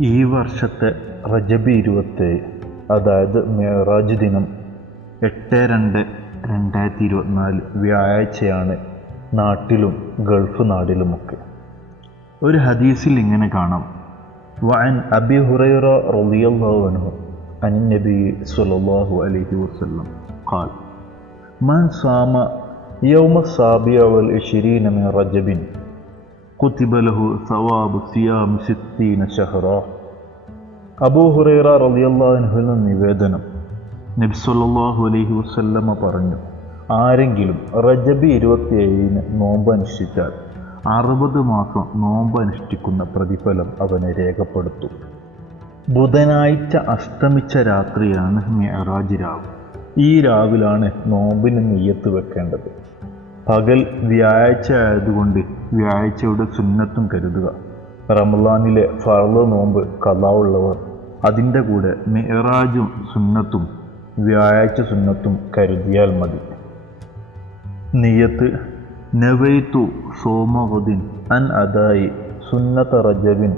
ഈ വർഷത്തെ റജബി ഇരുപത്തേഴ് അതായത് മെഹറാജ് ദിനം എട്ട് രണ്ട് രണ്ടായിരത്തി ഇരുപത്തിനാല് വ്യാഴാഴ്ചയാണ് നാട്ടിലും ഗൾഫ് നാടിലുമൊക്കെ. ഒരു ഹദീസിൽ ഇങ്ങനെ കാണാം. വൻ അബി ഹുറൈറ റളിയല്ലാഹു അൻഹു അൻ നബി സല്ലല്ലാഹു അലൈഹി വസല്ലം ഖാൽ മൻ സാമ യൗമ സാബിയ വൽ ഇശ്രീന റജബിൻ കുത്തിബ ലഹു സവാബ് സിയാം സിത്തീന ഷഹ്റ അബൂ ഹുറൈറ നിന്ന് നിവേദനം. നബ്സുല്ലാഹു അലൈഹി വസ്ല്ലമ്മ പറഞ്ഞു ആരെങ്കിലും റജബി ഇരുപത്തിയേഴിന് നോമ്പ് അനുഷ്ഠിച്ചാൽ അറുപത് മാസം നോമ്പ് അനുഷ്ഠിക്കുന്ന പ്രതിഫലം അവനെ രേഖപ്പെടുത്തും. ബുധനാഴ്ച അസ്തമിച്ച രാത്രിയാണ് മെഹറാജ് രാവ്. ഈ രാവിലാണ് നോമ്പിന് നെയ്യത്ത് വെക്കേണ്ടത്. പകൽ വ്യാഴാഴ്ച ആയതുകൊണ്ട് വ്യാഴാഴ്ചയുടെ സുന്നത്തും കരുതുക. റമലാനിലെ ഫർൾ നോമ്പ് കഥാവുള്ളവർ അതിന്റെ കൂടെ മെഹറാജും സുന്നത്തും വ്യാഴാഴ്ച സുന്നത്തും കരുതിയാൽ മതി. നിയത്ത് നവൈത്തു സോമഹുദ്ദീൻ അൻ അദായി സുന്നത്ത റജബിൻ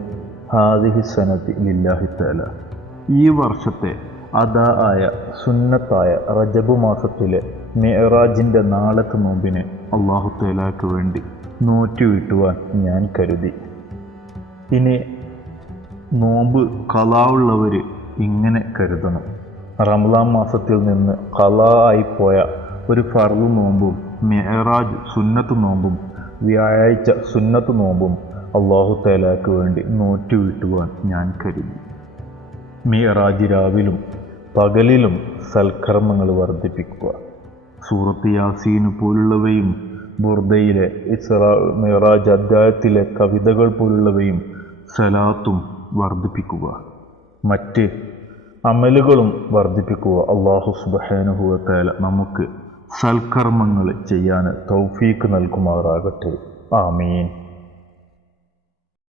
ഹാദിഹി സനത്തി ലില്ലാഹി ഈ വർഷത്തെ അദാ ആയ സുന്നത്തായ റജബ് മാസത്തിലെ മെഹറാജിന്റെ നാളത്തെ നോമ്പിന് അള്ളാഹു തേലാക്ക് വേണ്ടി നോറ്റി വീട്ടുവാൻ ഞാൻ കരുതി. ഇനി നോമ്പ് കലാവുള്ളവർ ഇങ്ങനെ കരുതണം. റംലാം മാസത്തിൽ നിന്ന് കലാ ആയിപ്പോയ ഒരു ഫർവ് നോമ്പും മെഹറാജ് സുന്നത്ത് നോമ്പും വ്യാഴാഴ്ച സുന്നത്ത് നോമ്പും അള്ളാഹു തേലാക്ക് വേണ്ടി നോറ്റി വീട്ടുവാൻ ഞാൻ കരുതി. മിയറാജ് രാവിലും പകലിലും സൽക്കർമ്മങ്ങൾ വർദ്ധിപ്പിക്കുക. സൂറത്ത് യാസീന് പോലുള്ളവയും ബുർദയിലെ ഇസ്രാ മിറാജ് അധ്യായത്തിലെ കവിതകൾ പോലുള്ളവയും സലാത്തും വർദ്ധിപ്പിക്കുക. മറ്റ് അമലുകളും വർദ്ധിപ്പിക്കുക. അള്ളാഹു സുബഹാനുഭവത്തേല നമുക്ക് സൽക്കർമ്മങ്ങൾ ചെയ്യാൻ തൗഫീക്ക് നൽകുമാറാകട്ടെ. ആമീൻ.